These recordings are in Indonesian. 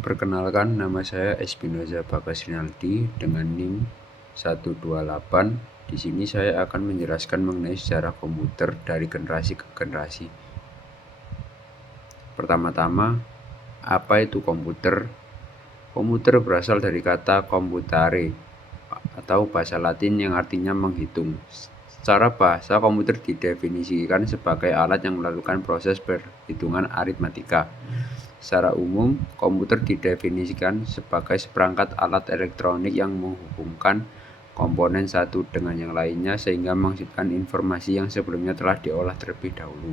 Perkenalkan, nama saya Espinoza Bagas Rinaldi dengan NIM 128. Di sini saya akan menjelaskan mengenai sejarah komputer dari generasi ke generasi. Pertama-tama, apa itu komputer? Komputer berasal dari kata computare atau bahasa Latin yang artinya menghitung. Secara bahasa, komputer didefinisikan sebagai alat yang melakukan proses perhitungan aritmatika. Secara umum, komputer didefinisikan sebagai seperangkat alat elektronik yang menghubungkan komponen satu dengan yang lainnya sehingga menghasilkan informasi yang sebelumnya telah diolah terlebih dahulu.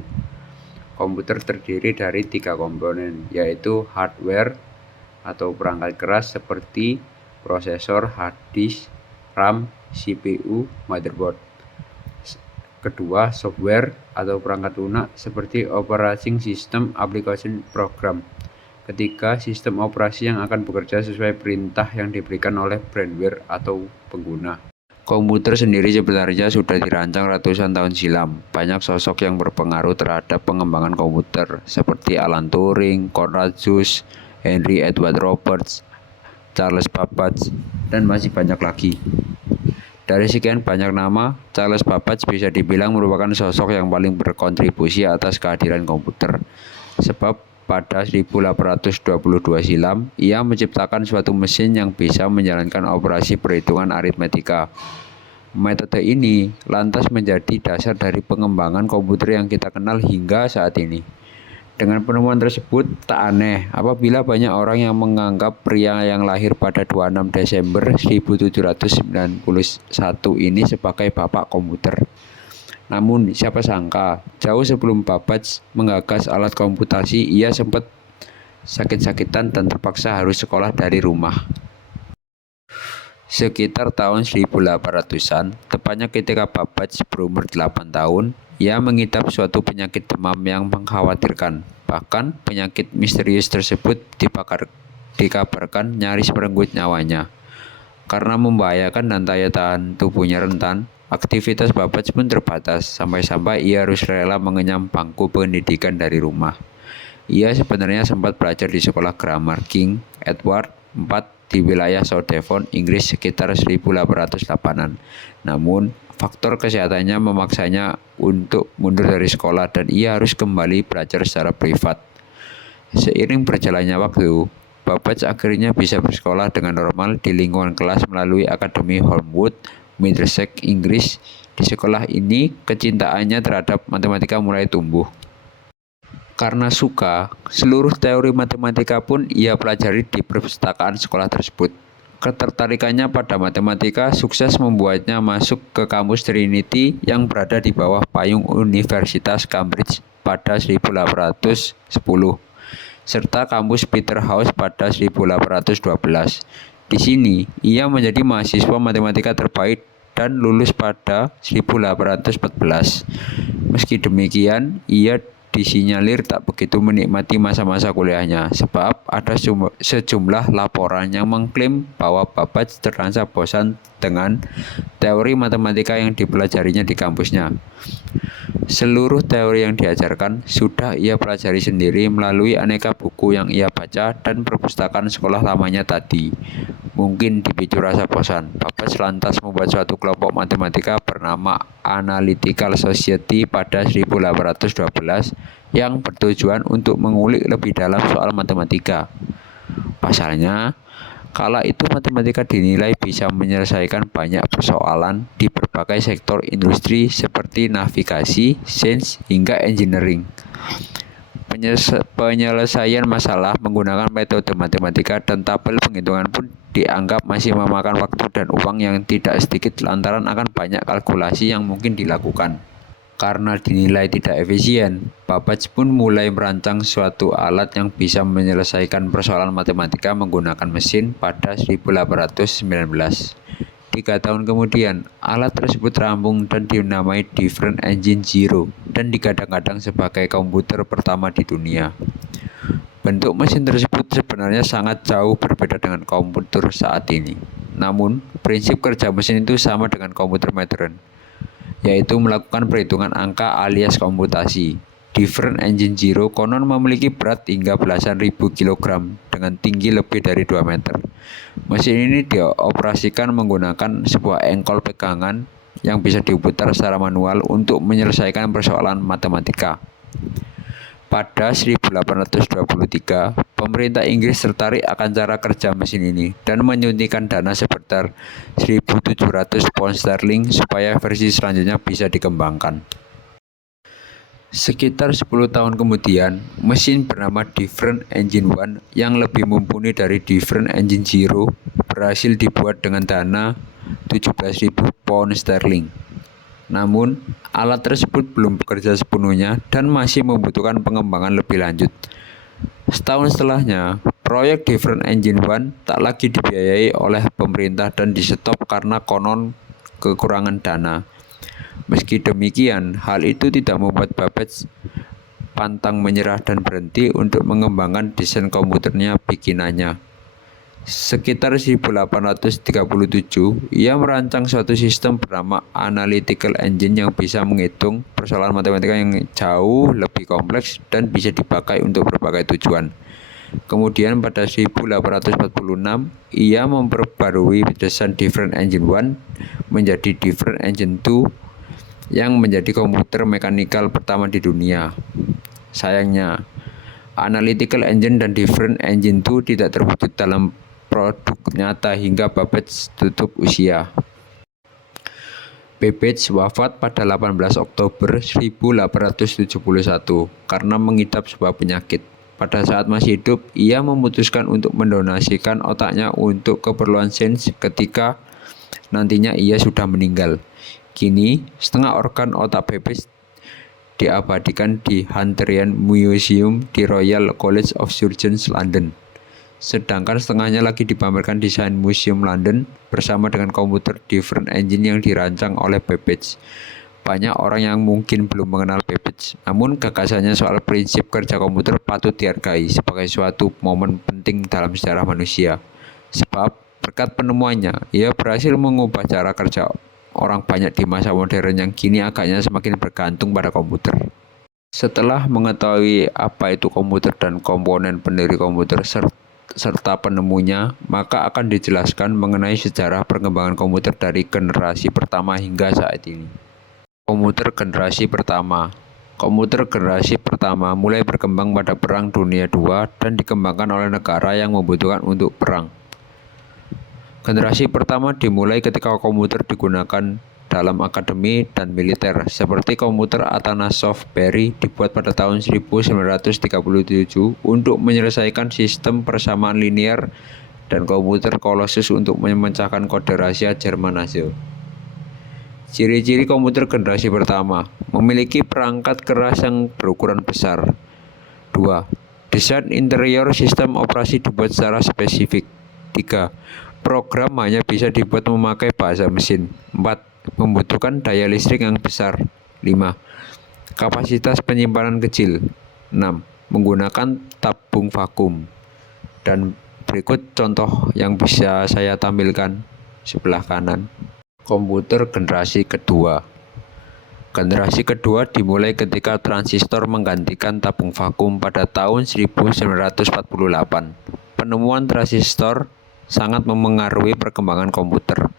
Komputer terdiri dari 3 komponen, yaitu hardware atau perangkat keras seperti prosesor, hard disk, RAM, CPU, motherboard. Kedua, software atau perangkat lunak seperti operating system, application, program. Ketiga, sistem operasi yang akan bekerja sesuai perintah yang diberikan oleh firmware atau pengguna. Komputer sendiri sebenarnya sudah dirancang ratusan tahun silam. Banyak sosok yang berpengaruh terhadap pengembangan komputer seperti Alan Turing, Konrad Zuse, Henry Edward Roberts, Charles Babbage, dan masih banyak lagi. Dari sekian banyak nama, Charles Babbage bisa dibilang merupakan sosok yang paling berkontribusi atas kehadiran komputer. Sebab pada 1822 silam, ia menciptakan suatu mesin yang bisa menjalankan operasi perhitungan aritmetika. Metode ini lantas menjadi dasar dari pengembangan komputer yang kita kenal hingga saat ini. Dengan penemuan tersebut, tak aneh apabila banyak orang yang menganggap pria yang lahir pada 26 Desember 1791 ini sebagai bapak komputer. Namun, siapa sangka, jauh sebelum Babbage menggagas alat komputasi, ia sempat sakit-sakitan dan terpaksa harus sekolah dari rumah. Sekitar tahun 1800-an, tepatnya ketika Babbage berumur 8 tahun, ia mengidap suatu penyakit demam yang mengkhawatirkan. Bahkan, penyakit misterius tersebut dikabarkan nyaris merenggut nyawanya. Karena membahayakan dan daya tahan tubuhnya rentan, aktivitas Babbage pun terbatas, sampai-sampai ia harus rela mengenyam bangku pendidikan dari rumah. Ia sebenarnya sempat belajar di sekolah grammar King Edward IV di wilayah South Devon, Inggris sekitar 1808-an. Namun, faktor kesehatannya memaksanya untuk mundur dari sekolah dan ia harus kembali belajar secara privat. Seiring berjalannya waktu, Babbage akhirnya bisa bersekolah dengan normal di lingkungan kelas melalui Akademi Holmwood, Middlesex, Inggris. Di sekolah ini, kecintaannya terhadap matematika mulai tumbuh. Karena suka, seluruh teori matematika pun ia pelajari di perpustakaan sekolah tersebut. Ketertarikannya pada matematika sukses membuatnya masuk ke kampus Trinity yang berada di bawah payung Universitas Cambridge pada 1810, serta kampus Peterhouse pada 1812. Di sini, ia menjadi mahasiswa matematika terbaik dan lulus pada 1814. Meski demikian, ia disinyalir tak begitu menikmati masa-masa kuliahnya, sebab ada sejumlah laporan yang mengklaim bahwa Babbage terasa bosan dengan teori matematika yang dipelajarinya di kampusnya. Seluruh teori yang diajarkan sudah ia pelajari sendiri melalui aneka buku yang ia baca dan perpustakaan sekolah lamanya tadi. Mungkin dipicu rasa bosan, Babbage lantas membuat suatu kelompok matematika bernama Analytical Society pada 1812 yang bertujuan untuk mengulik lebih dalam soal matematika. Pasalnya, kala itu matematika dinilai bisa menyelesaikan banyak persoalan di berbagai sektor industri seperti navigasi, sains, hingga engineering. Penyelesaian masalah menggunakan metode matematika dan tabel penghitungan pun dianggap masih memakan waktu dan uang yang tidak sedikit lantaran akan banyak kalkulasi yang mungkin dilakukan. Karena dinilai tidak efisien, Babbage pun mulai merancang suatu alat yang bisa menyelesaikan persoalan matematika menggunakan mesin pada 1819. 3 tahun kemudian, alat tersebut rampung dan dinamai Different Engine Zero dan digadang-gadang sebagai komputer pertama di dunia. Bentuk mesin tersebut sebenarnya sangat jauh berbeda dengan komputer saat ini. Namun, prinsip kerja mesin itu sama dengan komputer modern, yaitu melakukan perhitungan angka alias komputasi. Different Engine Zero konon memiliki berat hingga belasan ribu kilogram dengan tinggi lebih dari 2 meter. Mesin ini dioperasikan menggunakan sebuah engkol pegangan yang bisa diputar secara manual untuk menyelesaikan persoalan matematika. Pada 1823, pemerintah Inggris tertarik akan cara kerja mesin ini dan menyuntikkan dana sebesar 1.700 pound sterling supaya versi selanjutnya bisa dikembangkan. Sekitar 10 tahun kemudian, mesin bernama Different Engine 1 yang lebih mumpuni dari Different Engine 0 berhasil dibuat dengan dana 17.000 pound sterling. Namun, alat tersebut belum bekerja sepenuhnya dan masih membutuhkan pengembangan lebih lanjut. Setahun setelahnya, proyek Different Engine 1 tak lagi dibiayai oleh pemerintah dan di-stop karena konon kekurangan dana. Meski demikian, hal itu tidak membuat Babbage pantang menyerah dan berhenti untuk mengembangkan desain komputernya bikinannya. Sekitar 1837, ia merancang suatu sistem bernama Analytical Engine yang bisa menghitung persoalan matematika yang jauh lebih kompleks dan bisa dipakai untuk berbagai tujuan. Kemudian pada 1846, ia memperbarui desain Different Engine 1 menjadi Different Engine 2 yang menjadi komputer mekanikal pertama di dunia. Sayangnya, Analytical Engine dan Different Engine 2 tidak terwujud dalam produk nyata hingga Babbage tutup usia. Babbage wafat pada 18 Oktober 1871 karena mengidap sebuah penyakit. Pada saat masih hidup, ia memutuskan untuk mendonasikan otaknya untuk keperluan sains ketika nantinya ia sudah meninggal. Kini, setengah organ otak Babbage diabadikan di Hunterian Museum di Royal College of Surgeons, London. Sedangkan setengahnya lagi dipamerkan di Science Museum London bersama dengan komputer Different Engine yang dirancang oleh Babbage. Banyak orang yang mungkin belum mengenal Babbage, namun gagasannya soal prinsip kerja komputer patut dihargai sebagai suatu momen penting dalam sejarah manusia. Sebab berkat penemuannya, ia berhasil mengubah cara kerja orang banyak di masa modern yang kini agaknya semakin bergantung pada komputer. Setelah mengetahui apa itu komputer dan komponen pendiri komputer serta penemunya, maka akan dijelaskan mengenai sejarah perkembangan komputer dari generasi pertama hingga saat ini. Komputer generasi pertama. Komputer generasi pertama mulai berkembang pada Perang Dunia II dan dikembangkan oleh negara yang membutuhkan untuk perang. Generasi pertama dimulai ketika komputer digunakan dalam akademi dan militer, seperti komputer Atanasov Berry dibuat pada tahun 1937 untuk menyelesaikan sistem persamaan linear, dan komputer Colossus untuk memecahkan kode rahasia Jerman Nazi. Ciri-ciri komputer generasi pertama: memiliki perangkat keras yang berukuran besar. 2. Desain interior sistem operasi dibuat secara spesifik. 3. Program hanya bisa dibuat memakai bahasa mesin. 4. Membutuhkan daya listrik yang besar. 5. Kapasitas penyimpanan kecil. 6. Menggunakan tabung vakum. Dan berikut contoh yang bisa saya tampilkan sebelah kanan. Komputer generasi kedua. Generasi kedua dimulai ketika transistor menggantikan tabung vakum pada tahun 1948. Penemuan transistor sangat memengaruhi perkembangan komputer.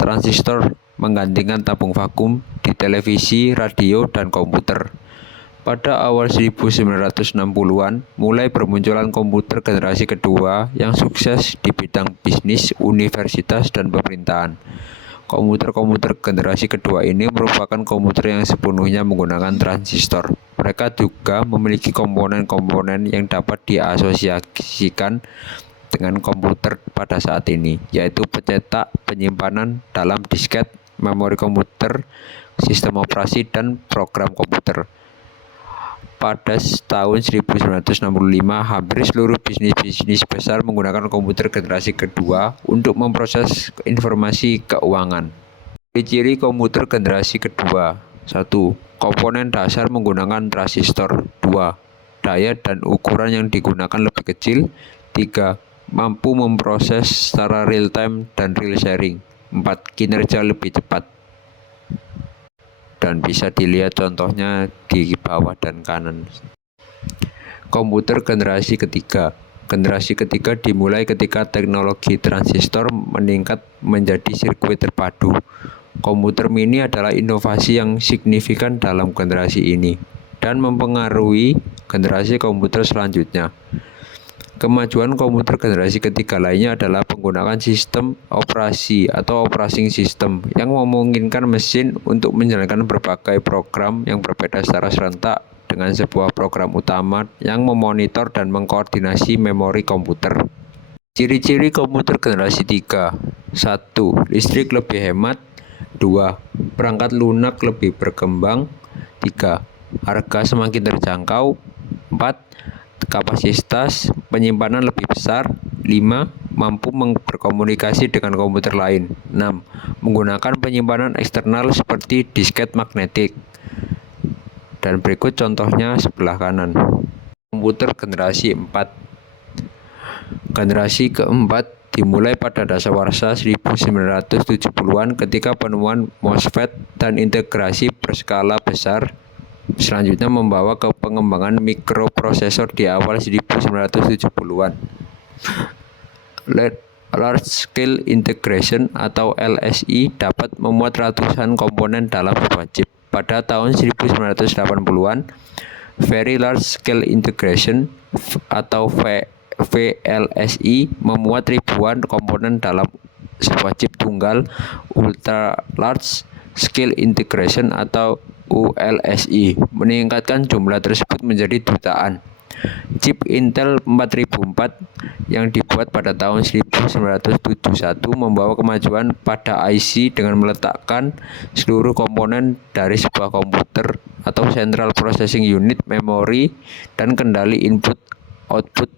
Transistor menggantikan tabung vakum di televisi, radio, dan komputer. Pada awal 1960-an, mulai bermunculan komputer generasi kedua yang sukses di bidang bisnis, universitas, dan pemerintahan. Komputer-komputer generasi kedua ini merupakan komputer yang sepenuhnya menggunakan transistor. Mereka juga memiliki komponen-komponen yang dapat diasosiasikan dengan komputer pada saat ini, yaitu pencetak, penyimpanan dalam disket, memori komputer, sistem operasi, dan program komputer. Pada tahun 1965, hampir seluruh bisnis besar menggunakan komputer generasi kedua untuk memproses informasi keuangan. Ciri-ciri komputer generasi kedua: 1. Komponen dasar menggunakan transistor. 2. Daya dan ukuran yang digunakan lebih kecil. 3. Mampu memproses secara real time dan real sharing. 4. Kinerja lebih cepat. Dan bisa dilihat contohnya di bawah dan kanan. Komputer generasi ketiga. Generasi ketiga dimulai ketika teknologi transistor meningkat menjadi sirkuit terpadu. Komputer mini adalah inovasi yang signifikan dalam generasi ini dan mempengaruhi generasi komputer selanjutnya. Kemajuan komputer generasi ketiga lainnya adalah penggunaan sistem operasi atau operating system yang memungkinkan mesin untuk menjalankan berbagai program yang berbeda secara serentak dengan sebuah program utama yang memonitor dan mengkoordinasi memori komputer. Ciri-ciri komputer generasi 3. 1. Listrik lebih hemat. 2. Perangkat lunak lebih berkembang. 3. Harga semakin terjangkau. 4. Kapasitas penyimpanan lebih besar. 5. Mampu berkomunikasi dengan komputer lain. 6. Menggunakan penyimpanan eksternal seperti disket magnetik. Dan berikut contohnya sebelah kanan. Komputer generasi 4. Generasi keempat dimulai pada dasawarsa 1970-an ketika penemuan MOSFET dan integrasi berskala besar selanjutnya membawa ke pengembangan mikroprosesor di awal 1970-an. Large Scale Integration atau LSI dapat memuat ratusan komponen dalam sebuah chip. Pada tahun 1980-an, Very Large Scale Integration atau VLSI memuat ribuan komponen dalam sebuah chip tunggal. Ultra Large Scale Integration atau ULSI meningkatkan jumlah tersebut menjadi jutaan. Chip Intel 4004 yang dibuat pada tahun 1971 membawa kemajuan pada IC dengan meletakkan seluruh komponen dari sebuah komputer atau Central Processing Unit, memori, dan kendali input-output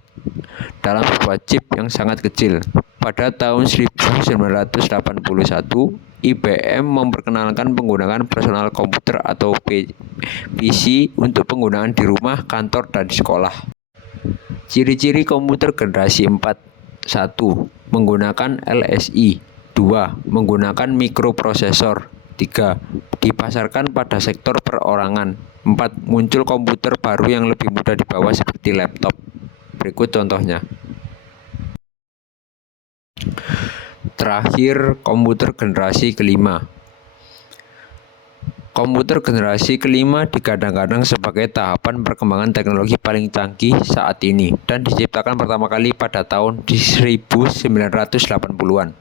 dalam sebuah chip yang sangat kecil. Pada tahun 1981, IBM memperkenalkan penggunaan personal komputer atau PC untuk penggunaan di rumah, kantor, dan sekolah. Ciri-ciri komputer generasi 4. 1. Menggunakan LSI. 2. Menggunakan mikroprosesor. 3. Dipasarkan pada sektor perorangan. 4. Muncul komputer baru yang lebih mudah dibawa seperti laptop. Berikut contohnya. Terakhir, komputer generasi kelima. Komputer generasi kelima digadang-gadang sebagai tahapan perkembangan teknologi paling canggih saat ini dan diciptakan pertama kali pada tahun 1980-an.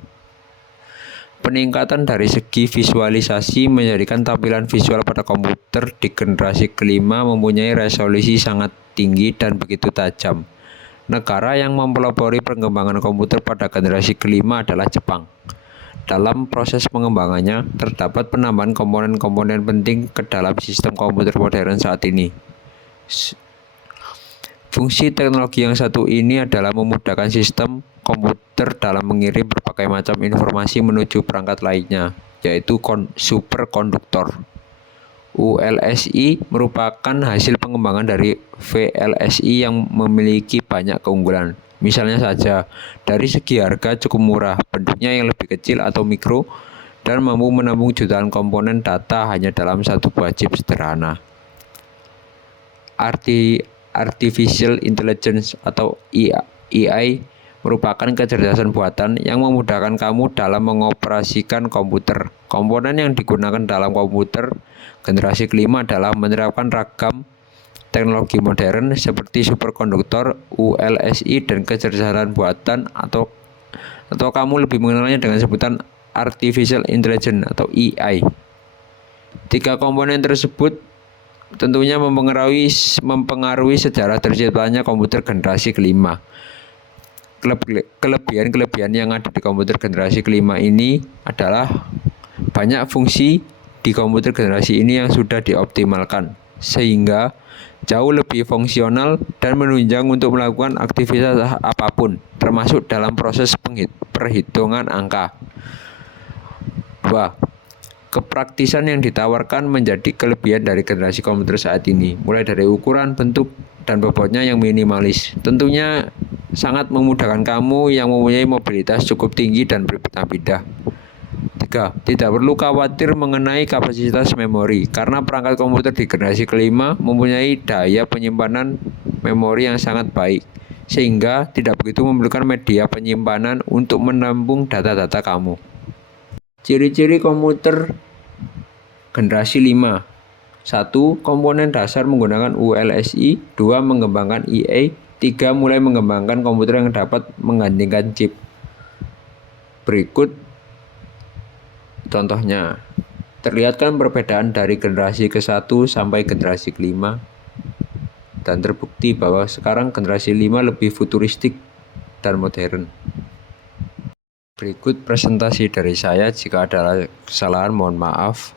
Peningkatan dari segi visualisasi menjadikan tampilan visual pada komputer di generasi kelima mempunyai resolusi sangat tinggi dan begitu tajam. Negara yang mempelopori perkembangan komputer pada generasi kelima adalah Jepang. Dalam proses pengembangannya, terdapat penambahan komponen-komponen penting ke dalam sistem komputer modern saat ini. Fungsi teknologi yang satu ini adalah memudahkan sistem komputer dalam mengirim berbagai macam informasi menuju perangkat lainnya, yaitu superkonduktor. ULSI merupakan hasil pengembangan dari VLSI yang memiliki banyak keunggulan. Misalnya saja, dari segi harga cukup murah, bentuknya yang lebih kecil atau mikro, dan mampu menampung jutaan komponen data hanya dalam satu buah chip sederhana. Artificial Intelligence atau AI merupakan kecerdasan buatan yang memudahkan kamu dalam mengoperasikan komputer. Komponen yang digunakan dalam komputer generasi kelima adalah menerapkan ragam teknologi modern seperti superkonduktor, ULSI, dan kecerdasan buatan atau kamu lebih mengenalnya dengan sebutan Artificial Intelligence atau AI. Tiga komponen tersebut tentunya mempengaruhi sejarah terciptanya komputer generasi kelima. Kelebihan yang ada di komputer generasi kelima ini adalah banyak fungsi di komputer generasi ini yang sudah dioptimalkan sehingga jauh lebih fungsional dan menunjang untuk melakukan aktivitas apapun termasuk dalam proses perhitungan angka. 2. Kepraktisan yang ditawarkan menjadi kelebihan dari generasi komputer saat ini, mulai dari ukuran, bentuk, dan bobotnya yang minimalis. Tentunya sangat memudahkan kamu yang mempunyai mobilitas cukup tinggi dan berpindah-pindah. 3. Tidak perlu khawatir mengenai kapasitas memori, karena perangkat komputer di generasi kelima mempunyai daya penyimpanan memori yang sangat baik, sehingga tidak begitu memerlukan media penyimpanan untuk menampung data-data kamu. Ciri-ciri komputer generasi 5. 1. Komponen dasar menggunakan ULSI. 2. Mengembangkan EA. 3. Mulai mengembangkan komputer yang dapat menggantikan chip. Berikut contohnya. Terlihat kan perbedaan dari generasi ke-1 sampai generasi ke-5. Dan terbukti bahwa sekarang generasi 5 lebih futuristik dan modern. Berikut presentasi dari saya, jika ada kesalahan mohon maaf.